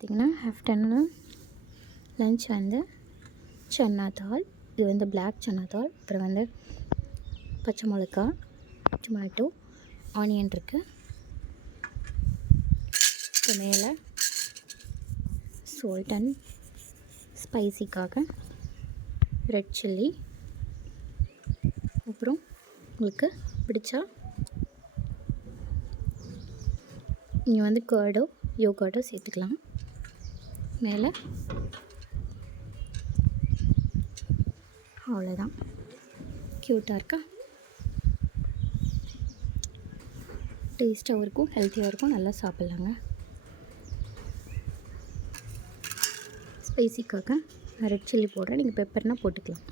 பார்த்திங்கன்னா afternoon lunch வந்து சன்னா தால். இது வந்து பிளாக் சன்னா தால். அப்புறம் வந்து பச்சை மிளகா, டொமேட்டோ, ஆனியன் இருக்குது. இப்போ மேலே சால்ட் அண்ட் ஸ்பைசிக்காக ரெட் சில்லி, அப்புறம் உங்களுக்கு பிடிச்சா நீங்கள் வந்து கர்டோ யோகர்ட்டோ சேர்த்துக்கலாம். மேலே அவ்வளோதான். க்யூட்டாக இருக்கா? டேஸ்ட்டாகவும் இருக்கும், ஹெல்த்தியாக இருக்கும், நல்லா சாப்பிட்லாங்க. ஸ்பைசிக்காக நான் ரெட் சில்லி போடுறேன், நீங்கள் பெப்பர்னால் போட்டுக்கலாம்.